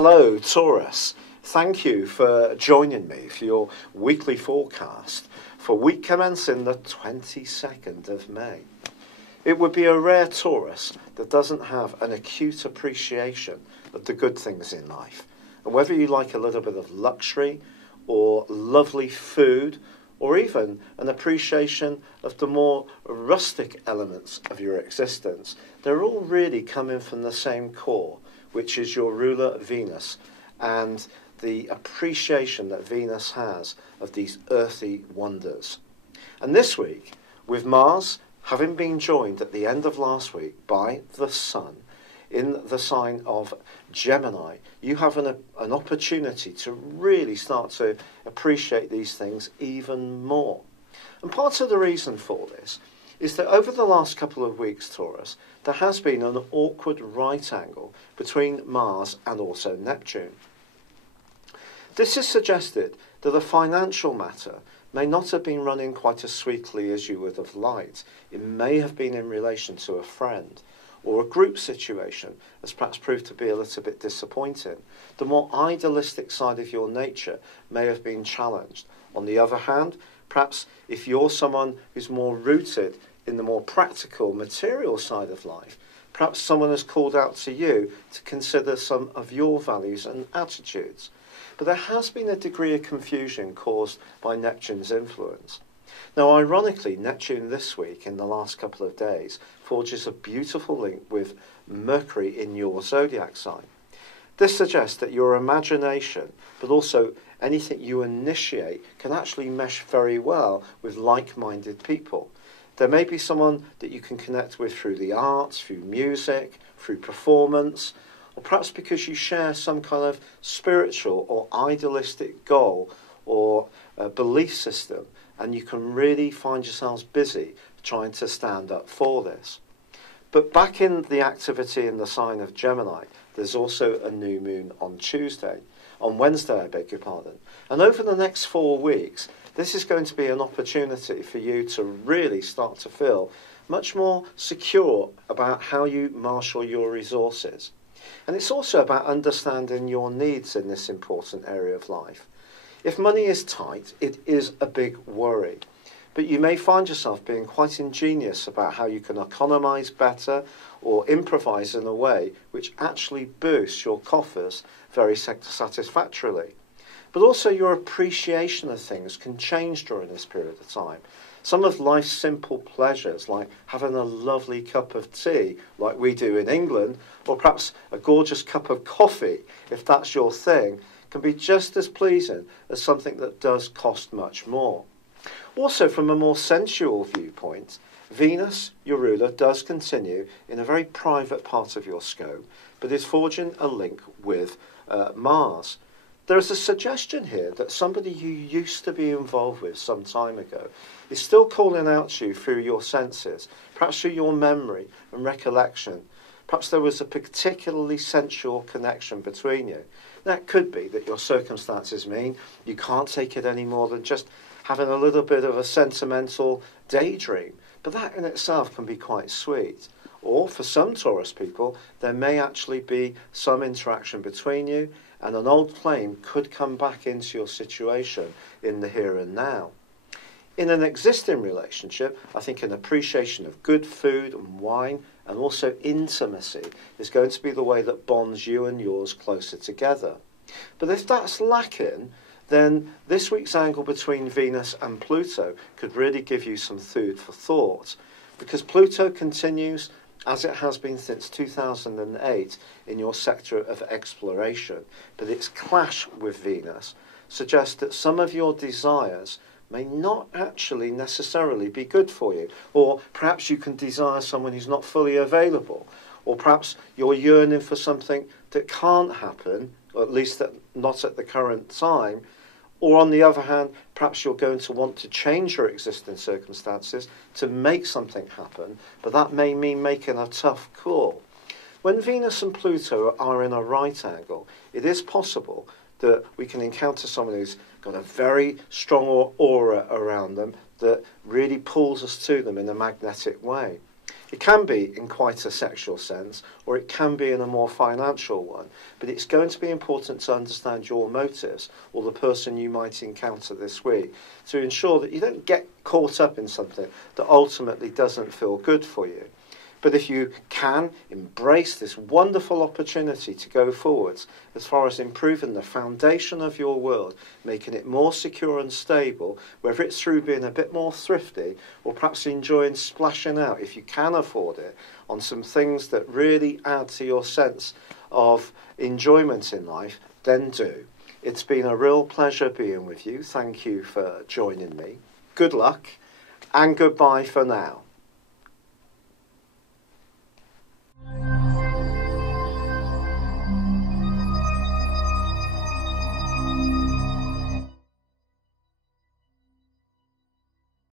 Hello, Taurus. Thank you for joining me for your weekly forecast for week commencing the 22nd of May. It would be a rare Taurus that doesn't have an acute appreciation of the good things in life. And whether you like a little bit of luxury or lovely food or even an appreciation of the more rustic elements of your existence, they're all really coming from the same core, which is your ruler Venus, and the appreciation that Venus has of these earthy wonders. And this week, with Mars having been joined at the end of last week by the Sun in the sign of Gemini, you have an opportunity to really start to appreciate these things even more. And part of the reason for this is that over the last couple of weeks, Taurus, there has been an awkward right angle between Mars and also Neptune. This has suggested that a financial matter may not have been running quite as sweetly as you would have liked. It may have been in relation to a friend, or a group situation has perhaps proved to be a little bit disappointing. The more idealistic side of your nature may have been challenged. On the other hand, perhaps if you're someone who's more rooted in the more practical, material side of life, perhaps someone has called out to you to consider some of your values and attitudes. But there has been a degree of confusion caused by Neptune's influence. Now, ironically, Neptune this week, in the last couple of days, forges a beautiful link with Mercury in your zodiac sign. This suggests that your imagination, but also anything you initiate, can actually mesh very well with like-minded people. There may be someone that you can connect with through the arts, through music, through performance, or perhaps because you share some kind of spiritual or idealistic goal or belief system, and you can really find yourselves busy trying to stand up for this. But back in the activity in the sign of Gemini, there's also a new moon on Wednesday, I beg your pardon. And over the next 4 weeks, this is going to be an opportunity for you to really start to feel much more secure about how you marshal your resources. And it's also about understanding your needs in this important area of life. If money is tight, it is a big worry. But you may find yourself being quite ingenious about how you can economise better or improvise in a way which actually boosts your coffers very satisfactorily. But also your appreciation of things can change during this period of time. Some of life's simple pleasures, like having a lovely cup of tea, like we do in England, or perhaps a gorgeous cup of coffee, if that's your thing, can be just as pleasing as something that does cost much more. Also, from a more sensual viewpoint, Venus, your ruler, does continue in a very private part of your scope, but is forging a link with Mars. There is a suggestion here that somebody you used to be involved with some time ago is still calling out to you through your senses, perhaps through your memory and recollection. Perhaps there was a particularly sensual connection between you. That could be that your circumstances mean you can't take it any more than just having a little bit of a sentimental daydream. But that in itself can be quite sweet. Or for some Taurus people, there may actually be some interaction between you, and an old flame could come back into your situation in the here and now. In an existing relationship, I think an appreciation of good food and wine and also intimacy is going to be the way that bonds you and yours closer together. But if that's lacking, then this week's angle between Venus and Pluto could really give you some food for thought, because Pluto continues, as it has been since 2008, in your sector of exploration, but its clash with Venus suggests that some of your desires may not actually necessarily be good for you. Or perhaps you can desire someone who's not fully available. Or perhaps you're yearning for something that can't happen, or at least not at the current time. Or on the other hand, perhaps you're going to want to change your existing circumstances to make something happen, but that may mean making a tough call. When Venus and Pluto are in a right angle, it is possible that we can encounter someone who's got a very strong aura around them that really pulls us to them in a magnetic way. It can be in quite a sexual sense, or it can be in a more financial one, but it's going to be important to understand your motives or the person you might encounter this week to ensure that you don't get caught up in something that ultimately doesn't feel good for you. But if you can embrace this wonderful opportunity to go forwards as far as improving the foundation of your world, making it more secure and stable, whether it's through being a bit more thrifty or perhaps enjoying splashing out, if you can afford it, on some things that really add to your sense of enjoyment in life, then do. It's been a real pleasure being with you. Thank you for joining me. Good luck and goodbye for now.